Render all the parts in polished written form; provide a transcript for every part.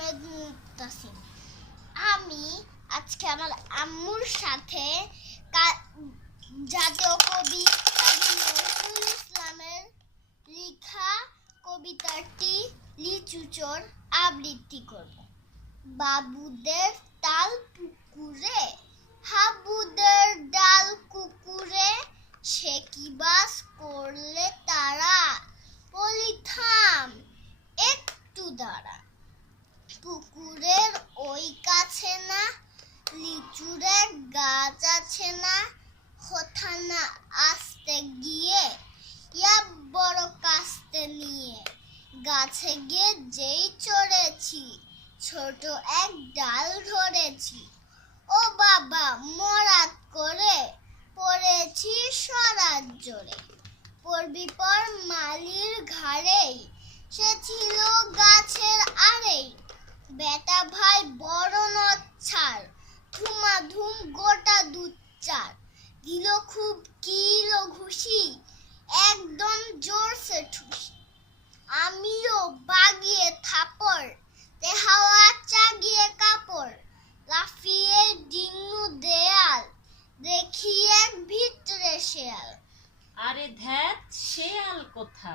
আহমেদ মুতাসিম। আমি আজকে আমার আম্মুর সাথে জাতীয় কবি কাজী নজরুল ইসলামের লেখা কবিতাটি লিচু চোর আবৃত্তি করব। বাবুদের তাল পুকুরে, হাবুদের ডাল কুকুরে, সে কি বাস করলে তারা, বলি থাম একটু দাঁড়া। পুকুরের ওই কাছে না লিচুরের গাছ আছে না, কথা না আসতে গিয়ে ইয়া বড় কাস্তে নিয়ে, গাছে গিয়ে যেই চড়েছি ছোট এক ডাল ধরেছি, ও বাবা মরাত করে পড়েছি সরাত জোরে, পড়বি পর মালির ঘাড়েই, সে ছিল গাছের আড়েই, বেটা ভাই বড় নচ্ছার, ধুমাধুম গোটা দুধ চার, দিল খুব কিলো ঘুষি, একদম জোরসে ঠুসি, আমিও বাগিয়ে থাপড়, তে হাওয়া চাগিয়ে কাপড়, লাফিয়ে ডিঙ্গু দেয়াল, দেখি এক ভিতরে শেয়াল। আরে ধ্যাত, শেয়াল কোথা?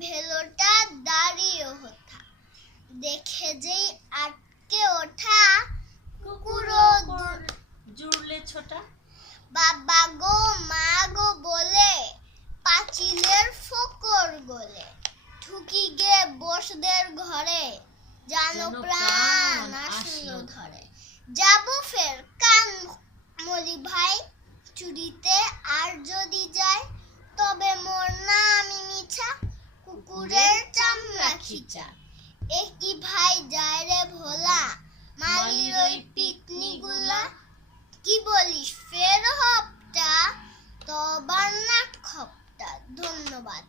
ভেলোটা দাঁড়িয়ে হোথা, দেখে যেই আটকে ওঠা, কুকুরও জুড়লে ছোটা। বাবা গো মা গো বলে পাঁচিলের ফোকর গলে, ঢুকি গে বসদের ঘরে, জানো প্রাণ আসলো ধরে। যাবো ফের কান মলি ভাই চুরিতে, আর যদি যায় তবে মোর না আমি মিছা, কুকুরের চামড়া খিচা। একই ভাই যায় রে ভোলা, মালির ওই পিকনি গুলা, কি বলিস ফের হপটা, তবার না খপটা। ধন্যবাদ।